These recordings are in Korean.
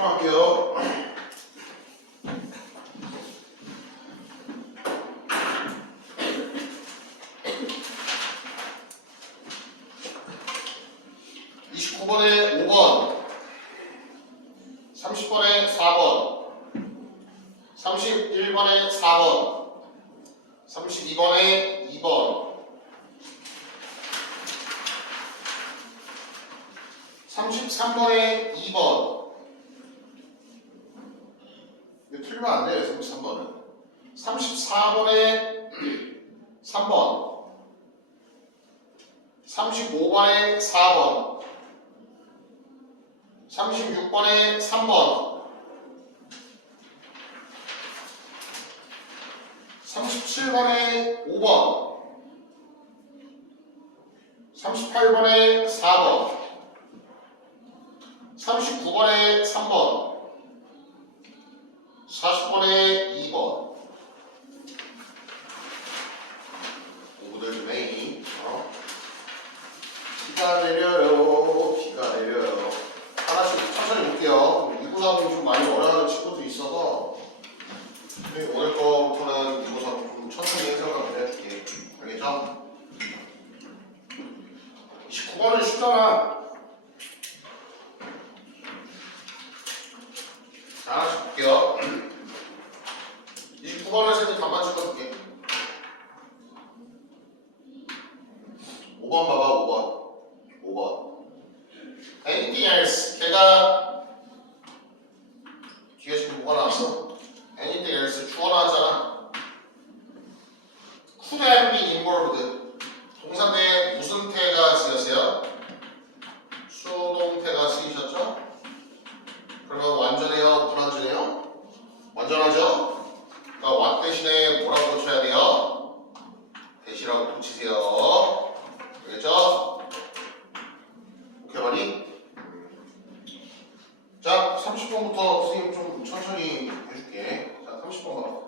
들어갈게요. (29번에) 5번, 30번에 4번, 31번에 4번, 32번에 2번, 33번에 2번. 이거 틀리면 안 돼요. 33번은. 34번에 3번, 35번에 4번, 36번에 3번, 37번에 5번, 38번에 4번, 39번에 3번, 40번에 2번. 오늘 좀 해. 비가 내려요. 비가 내려요. 하나씩 천천히 볼게요. 293이 좀 많이 어려워하는 친구도 있어서 오늘 거부터는 293 좀 천천히 해석을 해줄게. 알겠죠? 29번은 쉽잖아. 자, 하나씩 볼게요. 29번을 세트 단만 찍어줄게. 5번 봐봐. 5번. Anything else? 걔가 뒤에 지금 뭐가 나왔어? Anything else? 주어 나왔잖아. Could have been involved. 동사대에 무슨 태가 쓰였어요? 수동태가 쓰이셨죠? 그러면 완전해요? 불완전해요? 완전하죠? 그러니까 what 대신에 뭐라고 붙여야 돼요? 대시라고 붙이세요. 알겠죠? 오케이 말이? 자, 30번부터 선생님 좀 천천히 해줄게. 자, 30번 봐봐.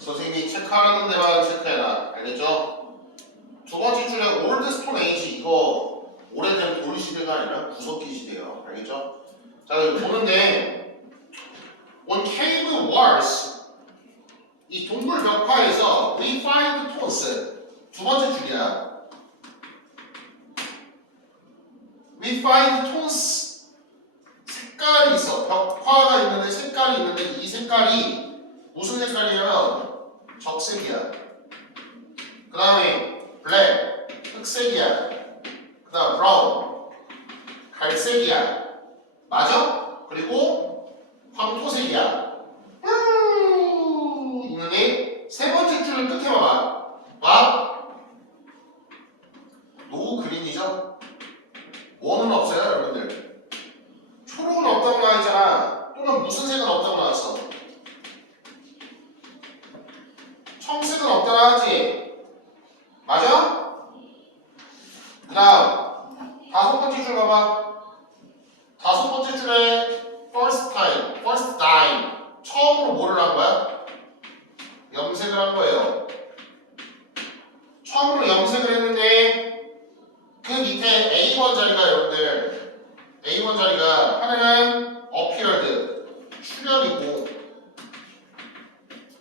선생님이 체크하는 데만 체크해라. 알겠죠? 두 번째 줄에 올드 스톤 에이지, 이거 오래된 돌 시대가 아니라 구석기 시대예요. 알겠죠? 자, 여기 보는데 on cave walls, 이 동굴 벽화에서 we find tones. 두 번째 줄이야. We find tones. 색깔이 있어. 벽화가 있는데 색깔이 있는데 이 색깔이 무슨 색깔이냐면 적색이야. 그 다음에 블랙, 흑색이야. 그 다음 브라운, 갈색이야. 맞아? 그리고 황토색이야. 있는데 세 번째 줄 끝에 봐봐. 봐. 노 그린이죠? 뭐는 없어요, 여러분들? 초록은 없다고 나와있잖아. 또는 무슨 색은 없다고 나왔어? 청색은 없다고 나왔지? 맞아? 그 다음 다섯 번째 줄 봐봐. 다섯 번째 줄에 first time. 처음으로 뭐를 한 거야? 염색을 한 거예요. 처음으로 염색을 했는데 그 밑에 A1 자리가 여러분들 A1 자리가 하나는 appeared 출현이고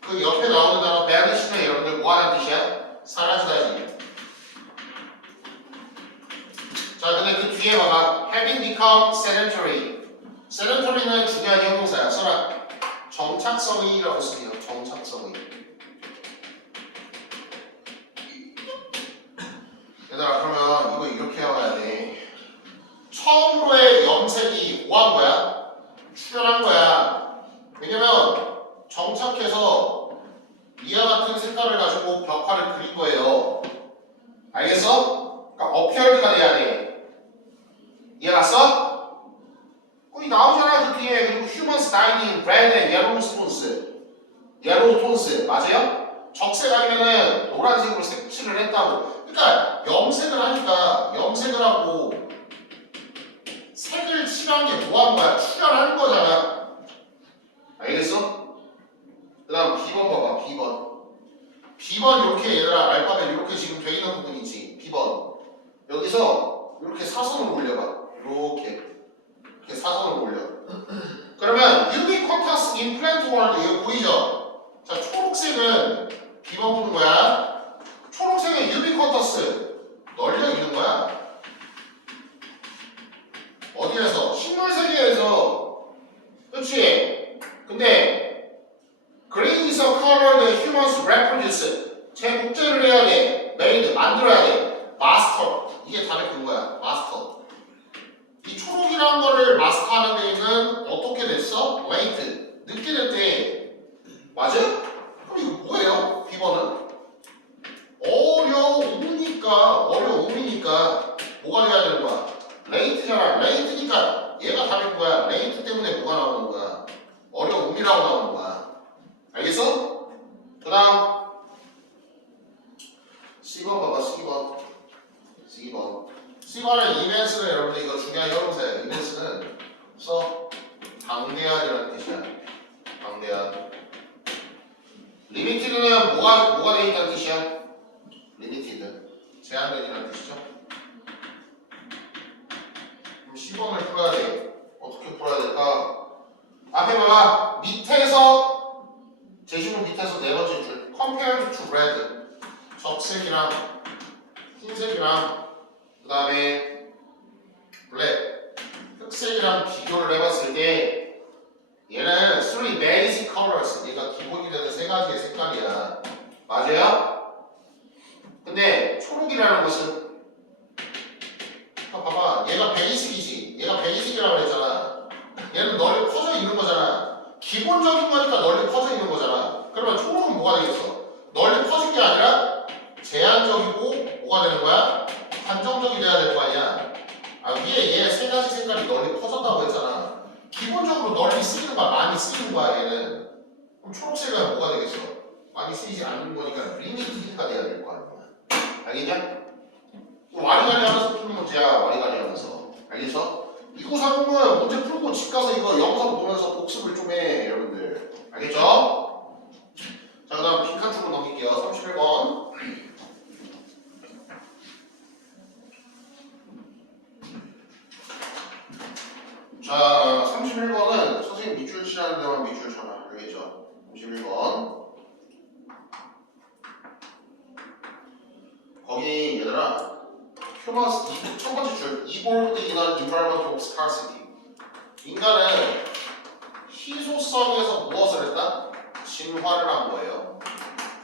그 옆에 나오는 단어 vanish는 여러분들 뭐하는 뜻이야? 사라지다지. 자, 근데 그 뒤에 봐봐. having become sedentary. sedentary는 중요한 형용사야. 써라. 정착성이라고 쓰세요. 정착성이. 얘들아, 그러면 이거 이렇게 해와야 돼. 처음으로의 염색이 뭐 한 거야? 출현한 거야. 왜냐면 정착해서 이와 같은 색깔을 가지고 벽화를 그린 거예요. 알겠어? 그러니까 appeared가 돼야 돼. 이해 갔어? 거기 나오잖아 그 뒤에. 그리고 humans dying red and yellow tones. yellow tones 맞아요? 적색 아니면은 노란색으로 색칠을 했다고. 그러니까 염색을 하니까 염색을 하고 색을 칠한 게 뭐 한 거야? 출현한 거잖아. 알겠어? 그 다음 B번 봐봐. B번 이렇게 얘들아 알파벳 이렇게 지금 돼 있는 부분 있지. B번 여기서 이렇게 사선을 올려봐. 이렇게 사선을 올려. 그러면 ubiquitous in plant world 이거 보이죠? 자, 초록색은 B번 푸는 거야. 초록색은 ubiquitous 널려 있는 거야. 어디에서? 식물 세계에서. 그치? 근데 green is a color that humans reproduce. 재복제를 해야 돼. made 만들어야 돼. master. 이게 답의 근거야. master. 이 초록이라는 거를 마스터하는 데에는 어떻게 됐어? late. 늦게 됐대. 맞아? 그럼 이거 뭐예요? B번은? 어려움이니까 뭐가 돼야 되는 거야? late잖아. late니까 얘가 답인 거야. late 때문에 뭐가 나오는 거야? 어려움이라고 나오는 거야. 알겠어? 그 다음 C번 봐봐. C번은 이벤스는 여러분들 이거 중요한 형용사예요. 이벤스는 방대한이라는 뜻이야. 방대한. 리미티드는 뭐가 돼 있다는 뜻이야? 리미티드. 제한된이라는 뜻이죠. 그럼 C번을 풀어야 돼. 어떻게 풀어야 될까? 앞에 봐봐. 제시문 밑에서 네 번째 줄. compared to red. 적색이랑 흰색이랑 그 다음에 블랙 흑색이랑 비교를 해봤을 때 얘는 three basic colors. 얘가 기본이 되는 세 가지의 색깔이야. 맞아요? 근데 초록이라는 것은 봐봐. 얘가 베이직이지. 얘가 베이직이라고 했잖아. 얘는 널리 퍼져 있는 거잖아. 기본적인 거니까 널리 퍼져 있는 거잖아. 그러면 초록은 뭐가 되겠어? 널리 퍼진 게 아니라 제한적이고 뭐가 되는 거야? 한정적이 돼야 될 거 아니야. 위에 얘 세 가지 색깔이 널리 퍼졌다고 했잖아. 기본적으로 널리 쓰이는 거야. 많이 쓰이는 거야 얘는. 그럼 초록색은 뭐가 되겠어? 많이 쓰이지 않는 거니까 리미티드가 돼야 될 거 아니야. 알겠냐? 와리가리 하면서 푸는 문제야. 와리가리 하면서. 알겠어? 이거 사용은 문제 풀고 집 가서 이거 영상 보면서 복습을 좀 해 여러분들. 알겠죠? 자, 그 다음 빈칸 쪽으로 넘길게요. 31번. 자, 31번은 선생님 밑줄 치라는 데만 밑줄 쳐라. 알겠죠? 31번. 거기 얘들아, 휴먼스 첫 번째 줄. evolved in an environment of scarcity. 인간은 희소성에서 무엇을 했다? 진화를 한 거예요.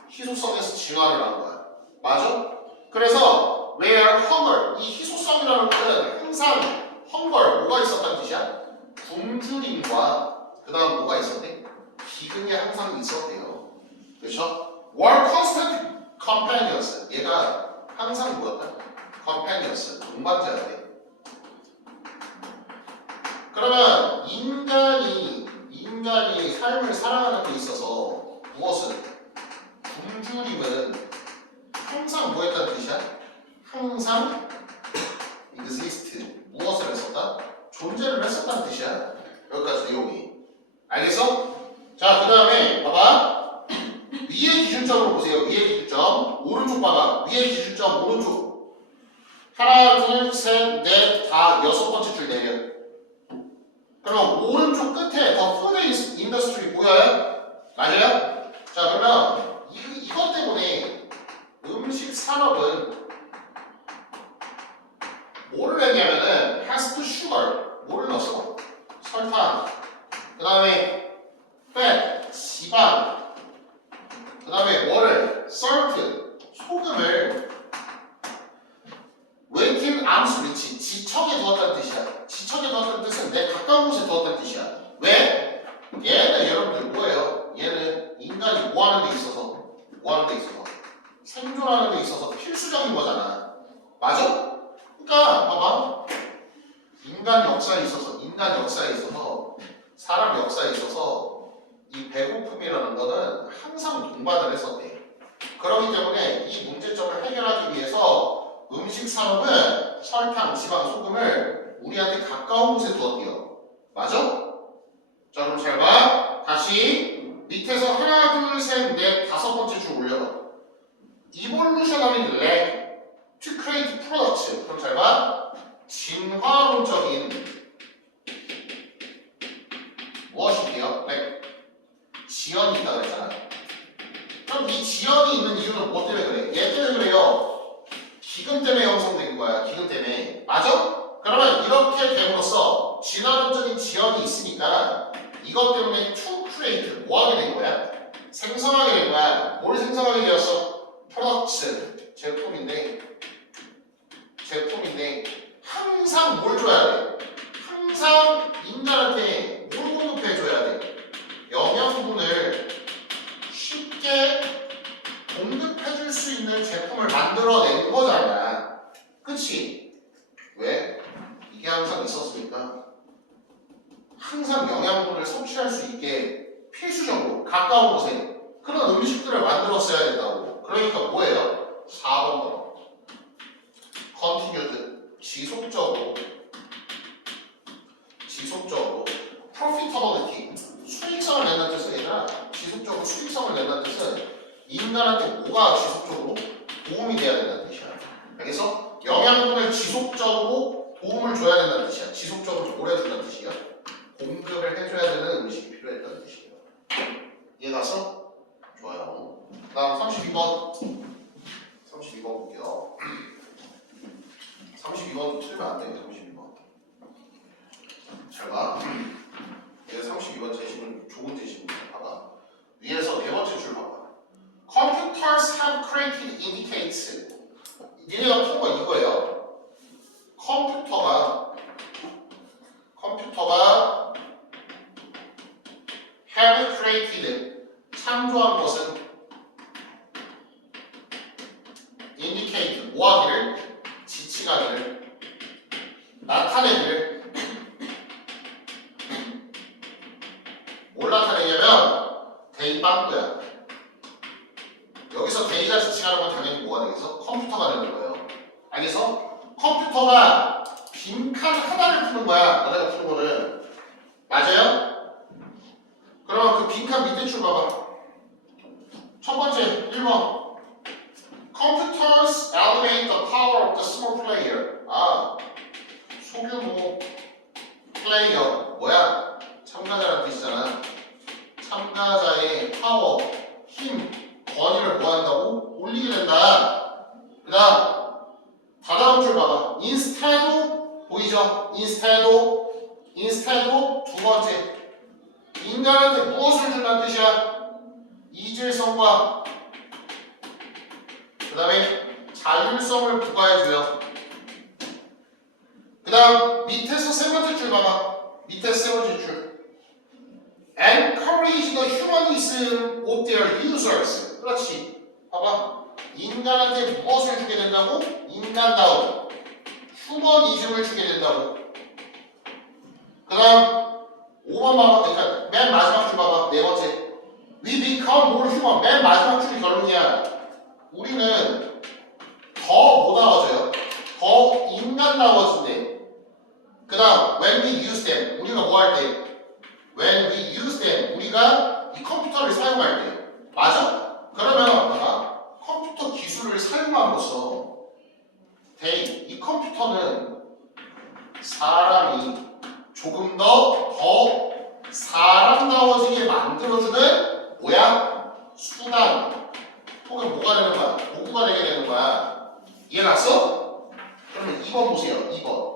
희소성에서 진화를 한 거야. 맞아? 그래서 where hunger, 이 희소성이라는 거는 항상 hunger, 뭐가 있었다는 뜻이야? 굶주림과 그 다음 뭐가 있었대? 기근이 항상 있었대요. 그렇죠? were constant companions. 얘가 항상 뭐였다? companions, 동반자였대. 그러면 인간이 삶을 살아가는 데 있어서 무엇은? 굶주림은 항상 뭐 했다는 뜻이야? 항상 exist, 무엇을 했었다? 존재를 했었다는 뜻이야. 여기까지 내용이. 알겠어? 자, 그 다음에 봐봐. 위의 기준점으로 보세요. 위의 기준점. 오른쪽 봐봐. 위의 기준점 오른쪽. 하나, 둘, 셋, 넷, 다 여섯 번째 줄 내려. 그럼 오른쪽 끝에 더 푸드 인더스트리 보여요? 맞아요? 자, 그러면 이것 때문에 음식 산업은 뭐를 했냐면은 has to sugar, 뭐를 넣었어? 설탕, 그 다음에 fat, 지방, 그 다음에 뭐를? salt, 소금을 within arm's reach, 지척에 두었다는 뜻이야. 지척에 두었다는 뜻은 내 가까운 곳에 두었다는 뜻이야. 왜? 얘는 여러분들 뭐예요? 얘는 인간이 뭐 하는 데 있어서 생존하는 데 있어서 필수적인 거잖아. 맞아? 그러니까 봐봐. 인간 역사에 있어서 사람 역사에 있어서 이 배고픔이라는 거는 항상 동반을 했었대. 그렇기 때문에 이 문제점을 해결하기 위해서 음식 산업은 설탕, 지방, 소금을 우리한테 가까운 곳에 두었대요. 맞아? 자, 그럼 잘 봐. 다시 밑에서 하나, 둘, 셋, 넷, 다섯 번째 줄 올려봐. Evolutionary lag to create products. 그럼 잘 봐. 진화론적인 무엇인데요? 네. 지연이 있다고 했잖아. 그럼 이 지연이 있는 이유는 뭐 때문에 그래? 얘 때문에 그래요. 기금 때문에 형성된 거야. 기금 때문에. 맞아? 그러면 이렇게 됨으로써 진화론적인 지연이 있으니까 이것 때문에 to create 뭐 하게 된 거야? 생성하게 된 거야. 뭘 생성하게 되었어? products 제품인데 항상 뭘 줘야 돼? 항상 인간한테 뭘 공급해줘야 돼? 영양분을 쉽게 공급해줄 수 있는 제품을 만들어낸 거잖아. 그치? 왜? 이게 항상 있었으니까 항상 영양분을 섭취할 수 있게 필수적으로 가까운 곳에 그런 음식들을 만들었어야 된다고. 그러니까 뭐예요? 4번 continued 지속적으로 profitability 수익성을 낸다는 뜻은 아니라 지속적으로 수익성을 낸다는 뜻은 인간한테 뭐가 지속적으로 도움이 돼야 된다는 뜻이야. 그래서 영양분을 지속적으로 도움을 줘야 된다는 뜻이야. 지속적으로 오래 준다는 뜻이야. 공급을 해줘야 되는 음식이 필요했다는 뜻이에요. 이해가서? 좋아요. 다음 32번 볼게요. 32번 틀리면 안 돼. 32번 잘 봐. 얘 32번 제시문 좋은 제시문이야. 봐봐. 위에서 네 번째 줄 봐봐. Computers have created indicates. 니네가 푼 거 이거예요. 컴퓨터가 have created 창조한 것은 indicate 뭐하기를 지칭하기를 나타내기를 뭘 나타내냐면 데이 빵꾸야. 여기서 데이가 지칭하는 건 당연히 뭐가 되겠어? 컴퓨터가 되는 거예요. 알겠어? 컴퓨터가 빈칸 하나를 푸는 거야. 너네가 푸는 거는 맞아요? 그럼 그 빈칸 밑에 줄 봐봐. 첫 번째 1번 Computers elevate the power of the small player. 소규모 플레이어 뭐야? 참가자라는 뜻이잖아. 참가자의 파워, 힘, 권위를 뭐 한다고? 올리게 된다. 그 다음 줄 봐봐. instead 보이죠? instead 두 번째 인간한테 무엇을 준다는 뜻이야? 이질성과 그 다음에 자율성을 부과해줘요. 그 다음 밑에서 세 번째 줄 봐봐. 밑에 세 번째 줄 encourage the humanism of their users. 그렇지. 봐봐. 인간한테 무엇을 주게 된다고? 인간다움 휴머니즘을 주게 된다고. 그 다음 5번 봐봐. 그러니까 맨 마지막 줄 봐봐. 네 번째 We become more human. 맨 마지막 줄이 결론이야. 우리는 더 뭐다워져요? 더 인간다워진대. 그 다음 when we use them 우리가 뭐 할 때? when we use them 우리가 이 컴퓨터를 사용할 때. 맞아? 그러면 컴퓨터 기술을 사용함으로써 이 컴퓨터는 사람이 조금 더 사람다워지게 만들어주는 뭐야? 수단 혹은 뭐가 되는 거야? 도구가 되게 되는 거야. 이해갔어? 그러면 2번 보세요. 2번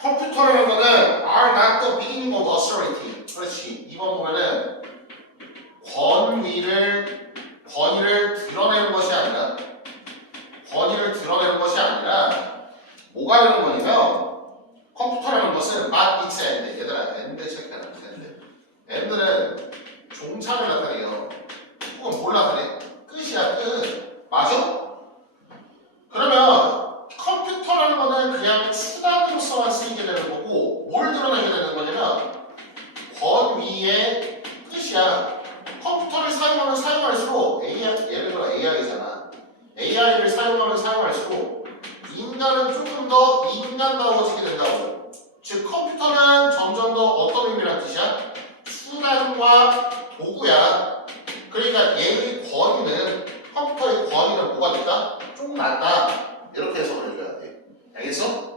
컴퓨터라는 거는 are not the beginning of authority. 그렇지. 2번 보면은 권위를 드러내는 것이 아니라 뭐가 되는 거냐면 컴퓨터라는 것은 but it's and 얘들아 and 체크해라. and는 종착을 나타내요. 혹은 뭘 나타내? 끝이야. 끝. 맞아? 그러면 컴퓨터라는 거는 그냥 수단으로서만 쓰이게 되는 거고 뭘 드러내게 되는 거냐면 권위의 끝이야. 컴퓨터를 사용하면 사용할수록 예를 들어 AI잖아. AI를 사용하면 사용할수록 인간은 조금 더 인간다워지게 된다고. 즉 컴퓨터는 점점 더 어떤 의미란 뜻이야? 수단과 도구야. 그러니까 얘의 권위는 컴퓨터의 권위는 뭐가 됐다? 좀 낮다. 이렇게 해석을 해줘야 돼. 알겠어?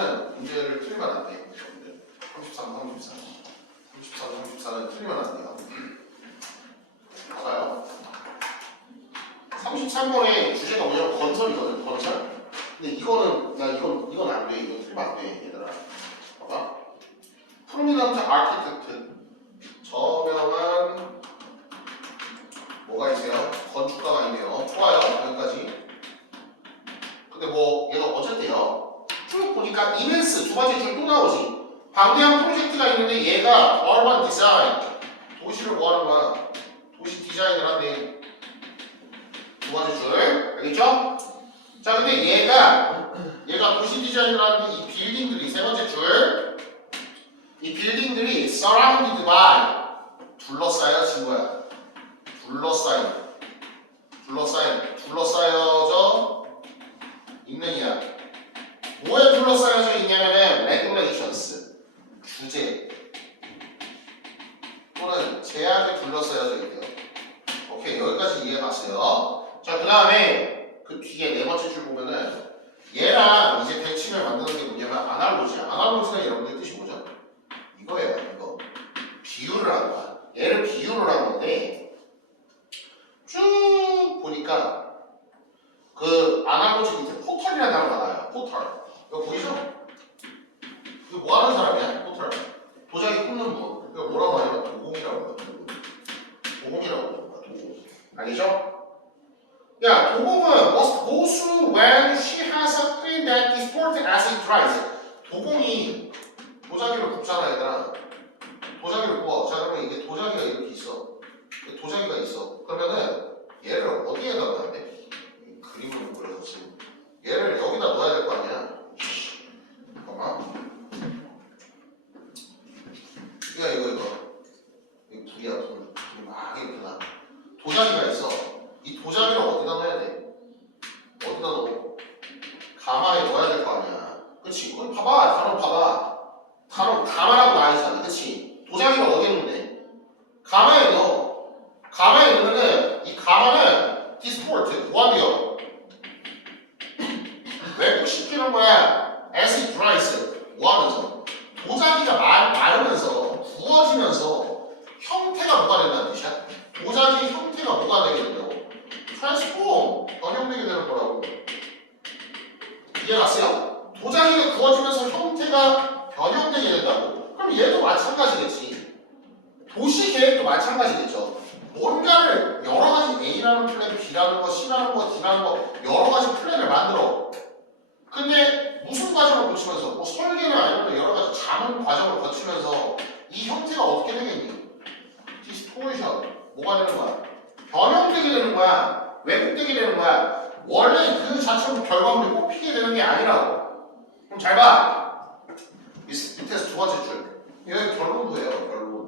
34는 문제를 틀리면 안 돼. 33는 틀리면 안 돼요. 봐봐요. 33번의 주제가 뭐냐면 건설이거든, 건설. 근데 이거는, 이건 안 돼. 이건 틀리면 안 돼, 얘들아. 봐봐. 프로미넌트 아키텍트. 저명한, 뭐가 있어요? 건축가가 있네요. 좋아요, 여기까지. 근데 뭐, 얘가 어쨌대요? 쭉 보니까 이멘스, 두 번째 줄 또 나오지. 방대한 프로젝트가 있는데 얘가 urban design. 도시를 뭐 하는 거야? 도시 디자인을 한대. 두 번째 줄. 알겠죠? 자, 근데 얘가 도시 디자인을 하는데 이 빌딩들이, 세 번째 줄. 이 빌딩들이 surrounded by. 둘러싸여진 거야. 둘러싸여져 있는 이야. 뭐에 둘러싸여져 있냐면은 regulations. 규제. 또는 제약에 둘러싸여져 있대요. 오케이, 여기까지 이해해봤어요. 자, 그 다음에 그 뒤에 네 번째 줄 보면은 얘랑 이제 대칭을 만드는 게 뭐냐면 아날로지야. 아날로지가 여러분들 뜻이 뭐죠? 이거예요, 이거. 비유를 하는 거야. 얘를 비유를 하는 건데 쭉 보니까 그 아날로지 밑에 포털이라는 단어가 나와요. 포털. 이거 보이죠? 이거 뭐 하는 사람이야? 포털. 도자기 굽는 분. 이거 뭐라고 하냐면 도공이라고 해요. 도공이라고 해요. 도공. 알겠죠? 야, 도공은 must go through when she has a clean that is poured as it dries. 도공이 도자기를 굽잖아, 얘들아. 도자기를 구워. 자, 그러면 이게 도자기가 이렇게 있어. 도자기가 있어. 그러면은 얘를 어디에다 넣어야 돼? 그림을 그려서 지금 얘를 여기다 넣어야 될 거 아니야. 잠깐만. 이거. 이거 불이야, 불. 막 이렇게 나. 도자기가 있어. 이 도자기를 어디다 넣어야 돼? 어디다 넣고? 가마에 넣어야 될 거 아니야. 그치? 거기 봐봐. 단어 봐봐. 단어 가마라고 나와있잖아. 그치? 도자기가 어디에 넣는데? 가마에 넣어. 가마에 넣으면은 이 가마는 디스포트 뭐하게요? 왜곡시키는 거야? as it dries 뭐하면서? 도자기가 마르면서 구워지면서 형태가 뭐가 된다는 뜻이야? 도자기 형태가 뭐가 되게 된다고? transform 변형되게 되는 거라고. 이해갔어요? 도자기가 구워지면서 형태가 변형되게 된다고. 그럼 얘도 마찬가지겠지. 도시 계획도 마찬가지겠죠. 뭔가를 여러 가지 A라는 플랜, B라는 거, C라는 거, D라는 거 여러 가지 플랜을 만들어. 근데 무슨 과정을 거치면서 뭐 설계나 아니면 여러 가지 자문 과정을 거치면서 이 형태가 어떻게 되겠니? 디스토리션 뭐가 되는 거야? 변형되게 되는 거야. 왜곡되게 되는 거야. 원래 그 자체로 결과물이 뽑히게 되는 게 아니라고. 그럼 잘 봐. 밑에서 두 번째 줄. 여기 결론도예요.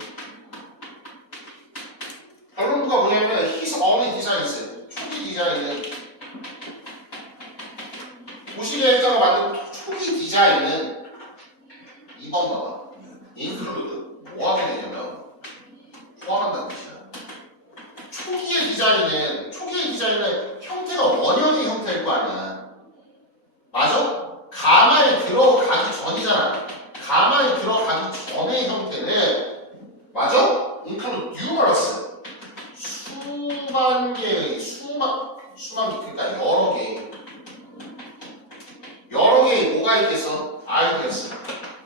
결론도가 뭐냐면 his only designs. 초기 디자인은 도시계획자가 만든 초기 디자인은 2번 봐봐. include 뭐 하게 되냐면 포함한다는 뜻이야. 초기의 디자인은 형태가 원형의 형태일 거 아니야. 맞아? 가마에 들어가기 전이잖아. 가마에 들어가기 전의 형태는 맞아? include numerous 수만 개의 그러니까 여러 개의 뭐가 있겠어? ideas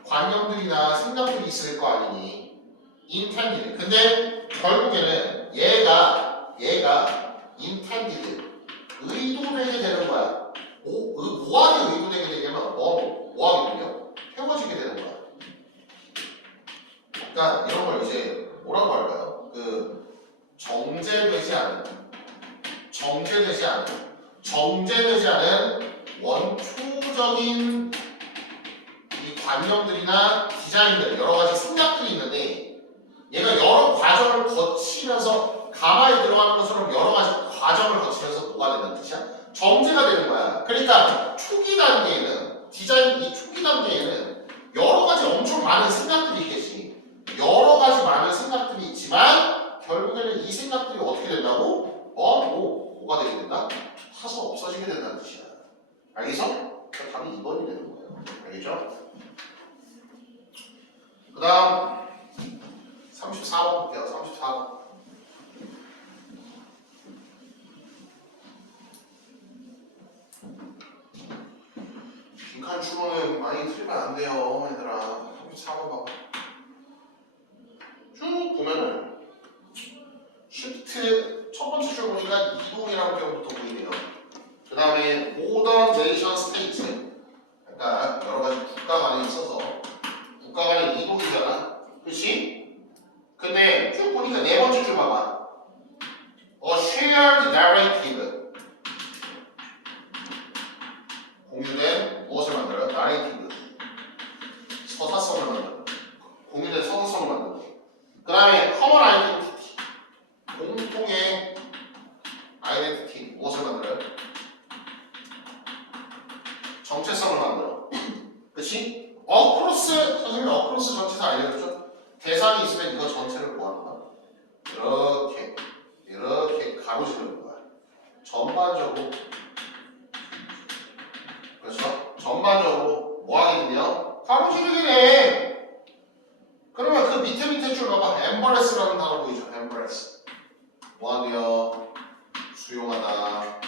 관념들이나 생각들이 있을 거 아니니 intended. 근데 결국에는 얘가 intended 의도되게 되는 거야. 뭐하게 의도되게 되냐면 뭐하게 되냐? 태워지게 되는 거야. 그러니까 이런 걸 이제 뭐라고 할까요? 정제되지 않은 원초적인 이 관념들이나 디자인들 여러 가지 생각들이 있는데 얘가 여러 과정을 거치면서 가마에 들어가는 것처럼 여러 가지 과정을 거치면서 뭐가 된다는 뜻이야? 정제가 되는 거야. 그러니까 초기 단계에는 이 초기 단계에는 여러 가지 엄청 많은 생각들이 있겠지. 여러 가지 많은 생각들이 있지만 결국에는 이 생각들이 어떻게 된다고? 뭐가 되게 된다? 타서 없어지게 된다는 뜻이야. 알겠어? 답이 2번이 되는 거예요. 알겠죠? 34번 봐봐. 쭉 보면은 shift 첫 번째 줄 보니까 이동이라는 표현부터 보이네요. 그 다음에 modern nation state, 그러니까 여러 가지 국가 간에 있어서 국가 간의 이동이잖아, 그렇지? 근데 쭉 보니까 네 번째 줄 봐봐. A shared narrative, 공유된 무엇을 만들어요? narrative, 서사성을 만들어. 공유된 서사성을 만들어. 그 다음에 common identity, 공통의 아이덴티티, 무엇을 만들어요? 정체성을 만들어. 그치? 어크로스, 선생님이 어크로스 전체사 알려줬죠? 대상이 있으면 이거 전체를 뭐하는 거야? 이렇게 가로지르는 거야. 전반적으로. 그렇죠? 전반적으로 뭐 하게 되면 가로지르게 돼. 그러면 그 밑에 줄 봐봐. embrace라는 단어 보이죠? embrace. 뭐 한대요? 수용하다.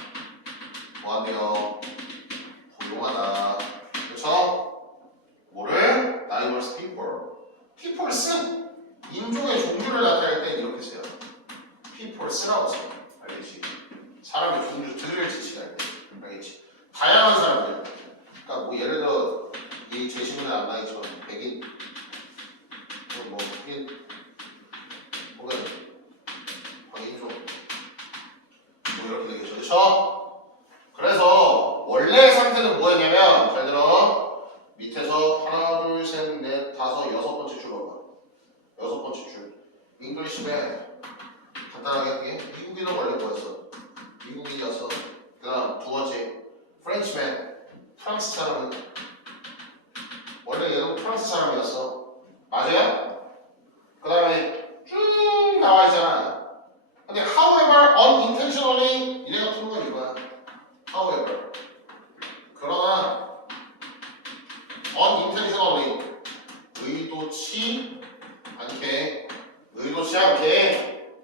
뭐 한대요? 포용하다. 그렇죠? 뭐를? diverse people. peoples, 인종의 종류를 나타낼 때 이렇게 써요. peoples라고 써요. 알겠지? 사람의 종류들을 지칭할 때. 알겠지? 다양한 사람들. 그러니까 뭐 예를 들어 이 제시문에 안 나있지만 백인, 뭐 흑인, 혹은 광인종, 뭐 이렇게 되겠죠. 그렇죠? 그래서 원래 상태는 뭐였냐면, 잘 들어. 밑에서 하나, 둘, 셋, 넷, 다섯, 여섯 번째 줄 봐봐. 여섯 번째 줄. 잉글리시맨. 간단하게 할게. 미국인은 원래 뭐였어? 미국인이었어. 그 다음 두 번째. 프렌치맨. 프랑스 사람은 원래 얘는 프랑스 사람이었어. 맞아요? 그 다음에 쭉 나와 있잖아. 근데 however, unintentionally 이래가 푸는 건 이거야. however. 그러나 unintentionally 의도치 않게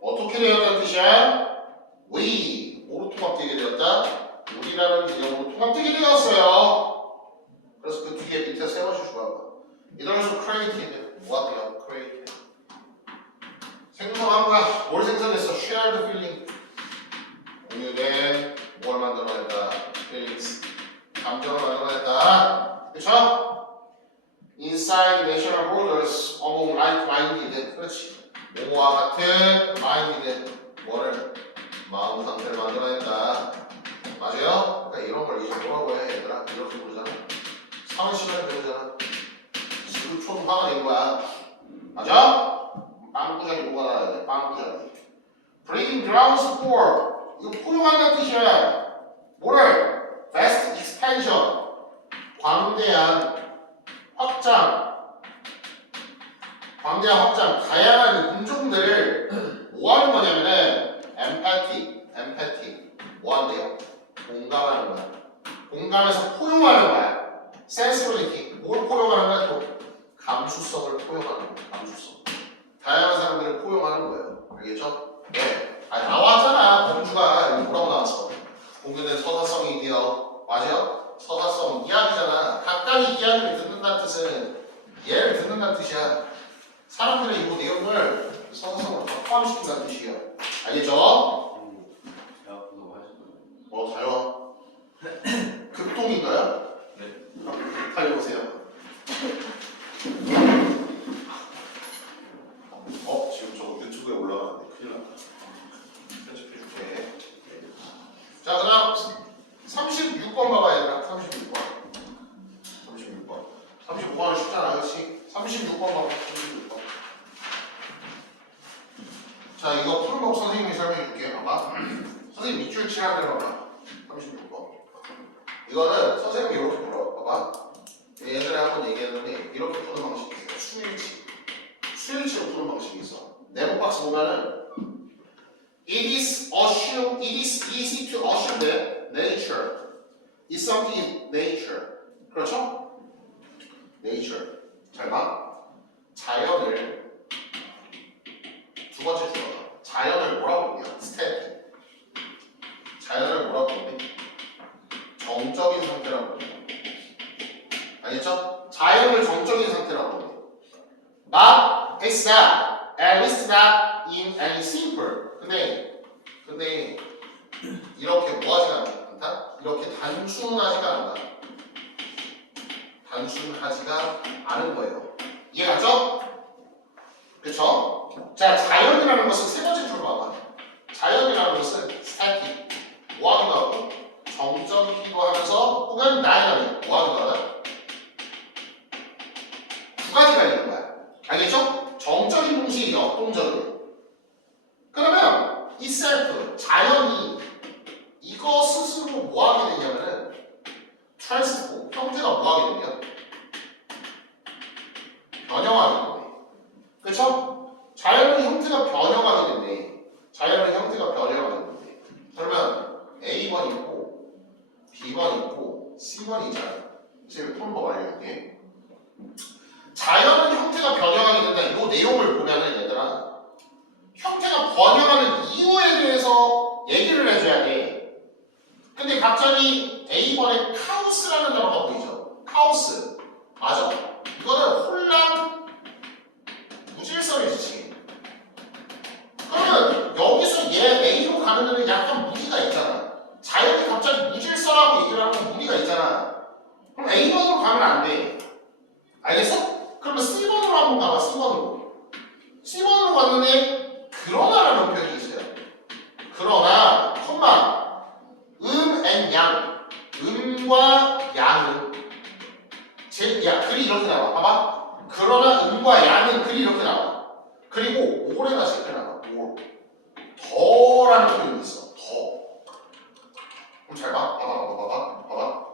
어떻게 되었다는 뜻이야? we 뭐로 통합되게 되었다? 우리라는 개념으로 통합되게 되었어요. 그래서 그 뒤에 밑에 세 번째 주어봐. 이들에서 created 뭐 같아요? created 생성한 거야. 뭘 생성했어? shared feeling 공유된 뭘 만들어냈다? feelings 감정을 만들어냈다. 그쵸? inside national borders among like-minded. 그렇지. 모모와 같은 minded 뭐를 마음 상태를 만들어낸다. 맞아요? 그러니까 이런 걸 이제 뭐라고 해 얘들아? 이렇게 부르잖아. 사회 시간에 배우잖아. 지금 초등화가 된 거야. 맞아? 빵꾸자리 뭐가 나와야 돼? 빵꾸자리. breeding grounds for 이거 포용한다는 뜻이야. 뭐를? vast expansion 광대한 확장, 광대한 확장, 다양한 인종들을 뭐 하는 거냐면은 empathy, 뭐 한대요? 공감하는 거야. 공감해서 포용하는 거야. sensibility, 뭘 포용하는 거야? 또 감수성을 포용하는 거야. 감수성. 다양한 사람들을 포용하는 거예요. 알겠죠? 네. 아, 나왔잖아. 범주가 여기 뭐라고 나왔어? 공유된 서사성이 있대요. 맞아요? 서사성 이야기잖아. 각각의 이야기를 듣는다는 뜻은 얘를 듣는다는 뜻이야. 사람들의 이 내용을 서사성으로 다 포함시킨다는 뜻이에요. 알겠죠? 자요. 급동인가요? 네. 달려보세요. 지금 저거 유튜브에 올라가는데 큰일 났다. 편집해줄게. 자, 그 다음 36번 봐봐 얘들아. 36번 35번은 쉽잖아. 그렇지? 36번 봐봐. 36번. 자, 이거 푸는 법 선생님이 설명해 줄게. 봐봐. 선생님 밑줄 칠하는 데 봐봐. 36번. 이거는 선생님이 이렇게 물어. 봐봐. 예전에 한번 얘기했는데 이렇게 푸는 방식이 있어. 수일치로 푸는 방식이 있어. 네모 박스 보면은 it is easy to assume that nature is something in nature. 그렇죠? nature. 잘 봐. 자연을 두 번째 주어가 자연을 뭐라고 부르냐? state. 자연을 뭐라고 부르냐? 정적인 상태라고 부르냐? 알겠죠? 자연을 정적인 상태라고 부르냐? but it's not, at least not in any simple. 근데 이렇게 뭐하지가 않다? 이렇게 단순하지가 않다. 단순하지가 않은 거예요. 이해갔죠? 그쵸? 자, 자연이라는 것은 세 번째 줄로 봐봐. 자연이라는 것은 static, 뭐하기도 하고 정적이기도 하면서 혹은 dynamic, 뭐하기도 하다? 두 가지가 있는 거야. 알겠죠? 정적인 동시에 역동적인. 그러면 이 self, 자연이 이거 스스로 뭐하게 되냐면은 transform, 형태가 뭐하게 되냐? 변형하게 되네. 그쵸? 자연의 형태가 변형하게 되네. 자연의 형태가 변형하게 되네. 그러면 A번 있고 B번 있고 C번 있잖아. 지금 폰법 알려줄게. 자연의 형태가 변형하게 된다. 이 내용을 보면은 얘들아 형태가 변형하는 이유에 대해서 얘기를 해줘야 돼. 근데 갑자기 A번에 카오스라는 단어가 보이죠? 카오스. 맞아. 이거는 혼란, 무질서의 지칭. 그러면 여기서 얘 A로 가는 데는 약간 무리가 있잖아. 자연이 갑자기 무질서라고 얘기를 하면 무리가 있잖아. 그럼 A번으로 가면 안 돼. 알겠어? 그러면 C번으로 한번 가봐. C번으로 갔는데 그러나라는 표현이 있어요. 그러나, and 양. 음과 양은 글이 이렇게 나와. 봐봐. 그러나 음과 양은 글이 이렇게 나와. 그리고 올에 다시 이렇게 나와. 올. 더라는 표현이 있어. 더. 그럼 잘 봐. 봐봐.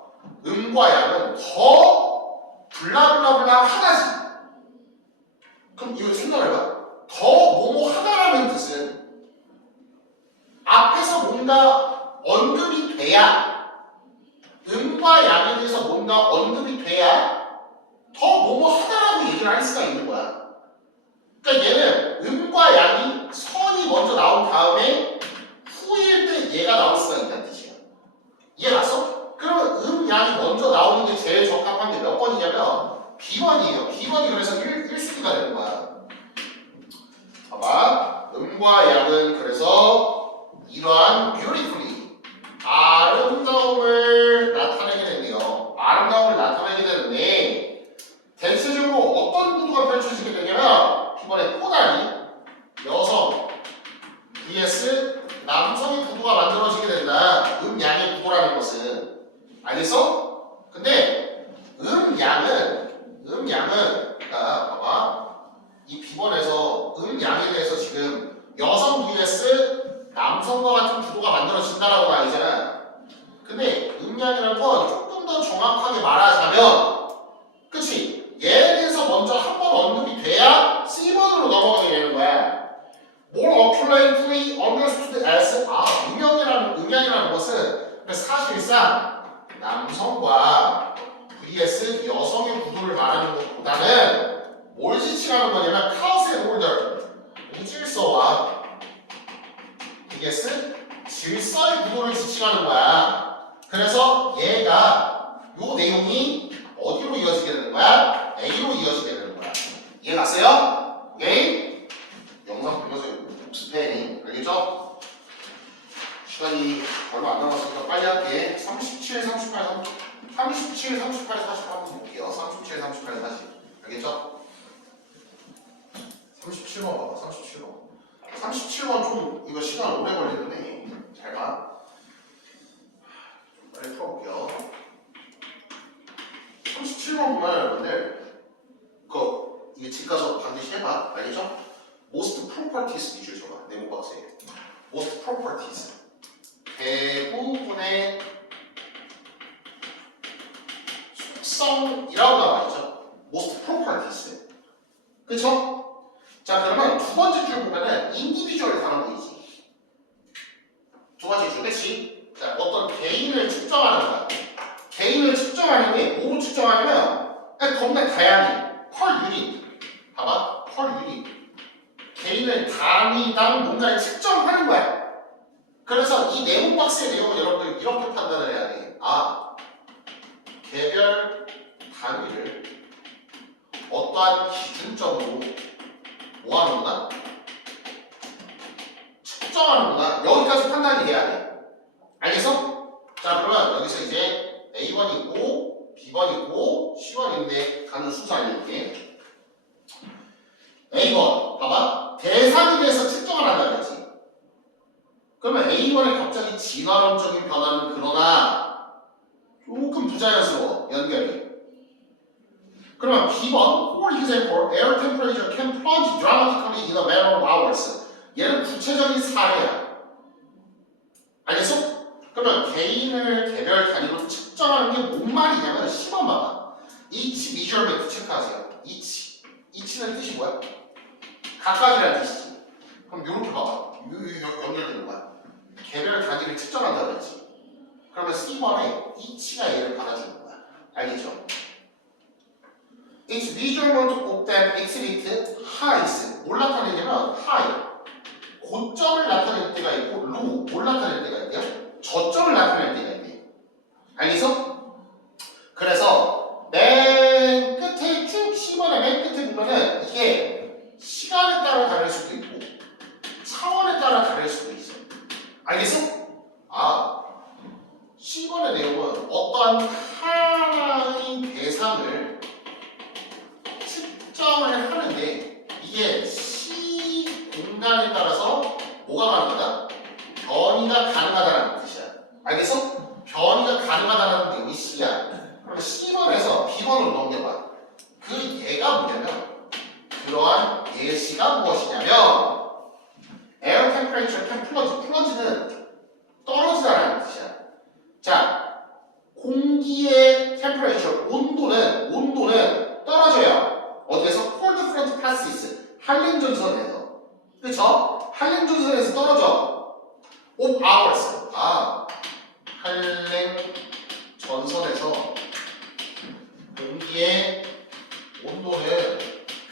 음과 양은 더 블라블라블라 하다지. 그럼 이거 생각해봐. 더 뭐뭐 하다라는 뜻은 앞에서 뭔가 언급이 돼야, 음과 양에 대해서 뭔가 언급이 돼야 더 뭐뭐 하다라고 얘기를 할 수가 있는 거야. 그러니까 얘는 음과 양이 선이 먼저 나온 다음에 후일 때 얘가 나올 수가 있다는 뜻이야. 이해갔어? 그러면 양이 먼저 나오는 게 제일 적합한 게 몇 번이냐면 B번이에요. B번이 그래서 1순위가 되는 거야. 봐봐. 음과 양은 그래서 이러한 beautifully, 아름다움을 나타내게 되네요. 아름다움을 나타내게 되는데 대체적으로 어떤 구도가 펼쳐지게 되냐면 이번에 꼬다리, 여성 vs 남성의 구도가 만들어지게 된다. 음양의 구도라는 것은. 알겠어? 근데 음양은 봐봐. 이 B번에서 음양에 대해서 지금 여성 vs 남성과 같은 구도가 만들어진다라고 알잖아. 근데 음양이라는 건 조금 더 정확하게 말하자면, 그치? 얘에 대해서 먼저 한 번 언급이 돼야 C번으로 넘어가게 되는 거야. More accurately understood as, 음양이라는 것은 사실상 남성과 vs 여성의 구도를 말하는 것보다는 뭘 지칭하는 거냐면 카오스의 order, 무질서와 vs 질서의 구도를 지칭하는 거야. 그래서 얘가 요 내용이 어디로 이어지게 되는 거야? A로 이어지게 되는 거야. 이해 갔어요? 오케이? 영상 보면서 스페인 알겠죠? 시간이 얼마 안 남았으니까 빨리 할게. 37, 38, 40 한번 볼게요. 37, 38, 40 알겠죠? 37번 봐봐. 37번 좀 이거 시간 오래 걸리는데 잘 봐. 좀 빨리 풀어볼게요. 37번 보면 여러분들 이게 집 가서 반드시 해봐. 알겠죠? Most properties 위주로 줘봐. 네모 박스에 Most properties, 대부분의 속성이라고 나와있죠. Most properties. 그쵸? 자, 그러면 두 번째 줄 보면은 individual 단어 보이지? 두 번째 줄, 그치? 자, 어떤 개인을 측정하는 거야. 개인을 측정하는 게 뭐로 측정하냐면 겁나 다양해. per unit. 봐봐. per unit. 개인을 단위당 뭔가를 측정하는 거야. 그래서 이 네모 박스의 내용을 여러분들 이렇게 판단을 해야 돼. 개별 단위를 어떠한 기준점으로 뭐 하는구나? 측정하는구나. 여기까지 판단이 돼야 돼. 알겠어? 자, 그러면 여기서 이제 A번이 있고 B번이 있고 C번이 있는데 가는 순서 알려줄게. A번 봐봐. 대상에 대해서 측정을 한다 그랬지. 그러면 A번에 갑자기 진화론적인 변화는 그러나 조금 부자연스러워 연결이. 그러면 B번 For example, air temperature can plunge dramatically in a matter of hours. 얘는 구체적인 사례야. 알겠어? 그러면 개인을 개별 단위로 측정하는 게 뭔 말이냐면 시범 봐봐. each measurement 체크하세요. each는 뜻이 뭐야? 각각이라는 뜻이지. 그럼 이렇게 봐봐. 연결되는 거야. 개별 단위를 측정한다 그랬지. 그러면 C번에 each가 얘를 받아주는 거야. 알겠죠? Its measurement of that exhibit highs. 뭘 나타내냐면 high. 고점을 나타낼 때가 있고 low. 뭘 나타낼 때가 있대요? 저점을 나타낼 때가 있대. 알겠어? 그래서 맨 끝에 쭉 C번의 맨 끝에 보면은 이게 시간에 따라 다를 수도 있고 차원에 따라 다를 수도 있어. 알겠어? 아, C번의 내용은 어떠한 하나의 대상을 측정을 하는데 이게 시 공간에 따라서 뭐가 가능하다? 변이가 가능하다는 뜻이야. 알겠어? 변이가 가능하다는 내용이 C야. 그러면 C번에서 B번으로 넘겨봐. 그 예가 뭐냐면 그러한 예시가 무엇이냐면 air temperature can plunge. plunge는 떨어지다라는 뜻이야. 자, 공기의 temperature, 온도는 떨어져요. 어디에서? cold front passes. 한랭전선에서. 그쵸? 한랭전선에서 떨어져. of hours. 아, 한랭전선에서 공기의 온도는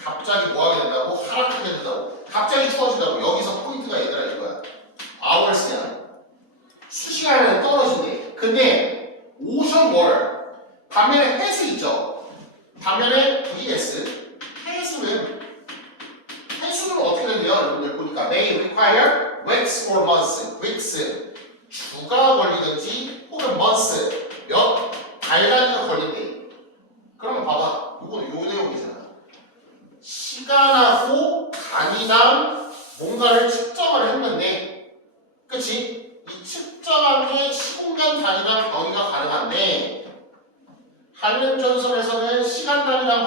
갑자기 뭐하게 된다고? 하락하게 된다고. 갑자기 추워진다고. 여기서 포인트가 얘들아 이거야. hours야. 수시간에 떨어진대. 근데 ocean water 반면에 해수 있죠. 반면에 vs 해수는 어떻게 된대요? 여러분들 보니까 may require weeks or months. weeks 주가 걸리든지 혹은 months 몇 달 단위가 걸린대. 그러면 봐봐. 이거는 요 내용이잖아. 시간하고 단위당 뭔가를 측정을 했는데, 그치? 이 측정한 게 시공간 단위당 변이가 가능한데, 한랭전선에서는 시간 단위당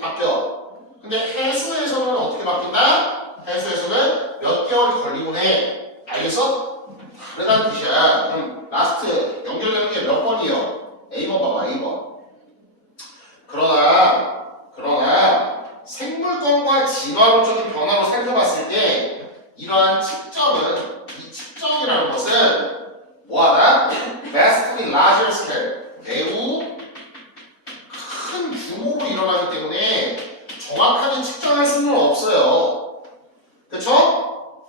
바뀌어. 근데 해수에서는 어떻게 바뀐다? 해수에서는 몇 개월이 걸리곤 해. 알겠어? 다르다는 뜻이야. 그럼 라스트 연결되는 게 몇 번이요? A번 봐봐, A번. 그러나 생물권과 진화론적인 변화로 살펴봤을 때 이러한 측정은 이 측정이라는 것은 뭐하다? vastly larger scale 매우 큰 규모로 일어나기 때문에 정확하게 측정할 수는 없어요. 그쵸?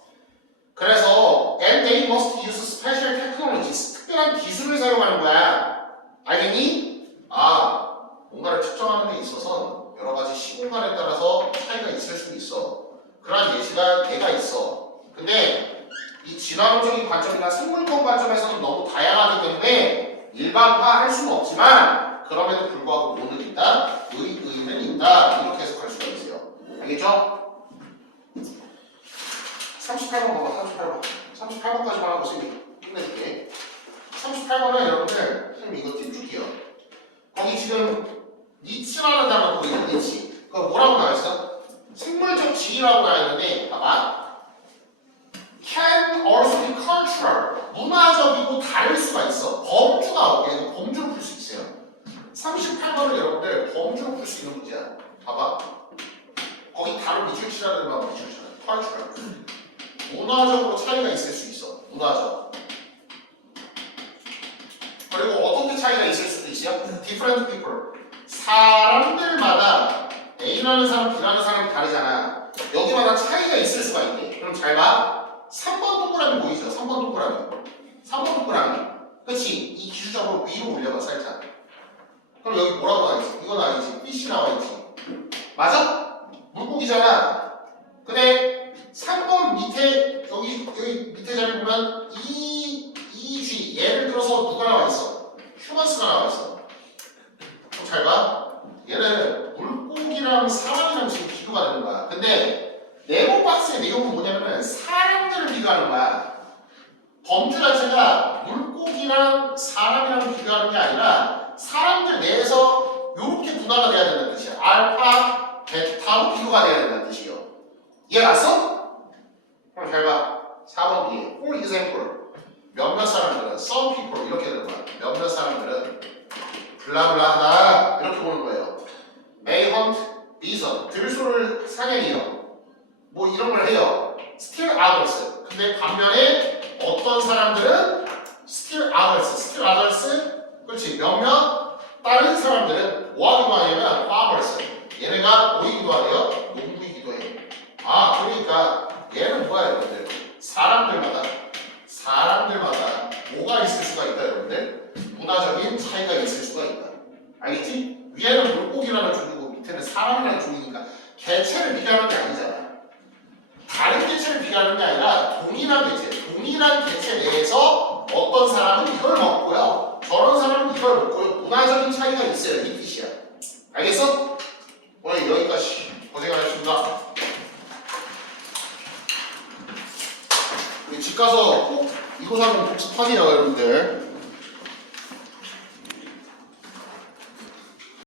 그래서 and they must use special technologies 특별한 기술을 사용하는 거야. 알겠니? 아, 뭔가를 측정하는 데 있어서 여러 가지 시공간에 따라서 차이가 있을 수 있어. 그러한 예시가 대가 있어. 근데 이 진화론적인 관점이나 생물권 관점에서는 너무 다양하기 때문에 일반화할 수는 없지만 그럼에도 불구하고 뭐는 있다? 의의는 있다. 이렇게 해석할 수가 있어요. 알겠죠? 38번 봐봐. 38번까지만 하고 선생님 끝낼게. 38번은 여러분들 선생님 이거 띄줄게요. 거기 지금 니치라는 단어 보이죠? 니치. 그거 뭐라고 나와있어? 생물적 지위라고 나와있는데 봐봐. Can also be cultural. 문화적이고 다를 수가 있어. 범주가 오게 범주로 풀 수 있어요. 38번은 여러분들 범주로 풀 수 있는 문제야. 봐봐. 거기 다른 미술치라는 말 미술치라. cultural. 문화적으로 차이가 있을 수 있어. 문화적. 그리고 어떻게 차이가 있을 수도 있어요? Different people. 사람들마다 A라는 사람, B라는 사람이 다르잖아. 여기마다 차이가 있을 수가 있대. 그럼 잘 봐. 3번 동그라미 보이죠? 3번 동그라미. 그치? 이 기준점으로 위로 올려봐, 살짝. 그럼 여기 뭐라고 나와있지? 이거 나와있지? 빛이 나와있지? 맞아? 물고기잖아. 근데 3번 밑에 여기 밑에 자리 보면 EG 예를 들어서 누가 나와 있어? 휴먼스가 나와 있어. 잘 봐. 얘는 물고기랑 사람이랑 지금 비교가 되는 거야. 근데 네모 박스의 내용은 뭐냐면은 사람들을 비교하는 거야. 범주 자체가 물고기랑 사람이랑 비교하는 게 아니라 사람들 내에서 이렇게 분화가 돼야 된다는 뜻이야. 알파, 베타로 비교가 돼야 된다는 뜻이요. 이해 갔어? 그럼 잘 봐. 4번 뒤에 for example 몇몇 사람들은 some people 이렇게 되는 거야. 몇몇 사람들은 블라블라하다 이렇게 보는 거예요. may hunt bison 들소를 사냥해요. 뭐 이런 걸 해요. still others. 근데 반면에 어떤 사람들은 still others 그렇지 몇몇 다른 사람들은 뭐 하기도 하냐면 farmers 얘네가 뭐이기도 하래요? 농부이기도 해. 아 그러니까 얘는 뭐야 여러분들 사람들마다 뭐가 있을 수가 있다 여러분들 문화적인 차이가 있을 수가 있다. 알겠지? 위에는 물고기라는 종류고 밑에는 사람이라는 종류니까 개체를 비교하는 게 아니잖아. 다른 개체를 비교하는 게 아니라 동일한 개체 내에서 어떤 사람은 이걸 먹고요. 저런 사람은 이걸 먹고요. 문화적인 차이가 있어요. 이 뜻이야. 알겠어? 오늘 여기까지 고생하셨습니다. 우리 집 가서 꼭 이거 사면 복습하세요 여러분들.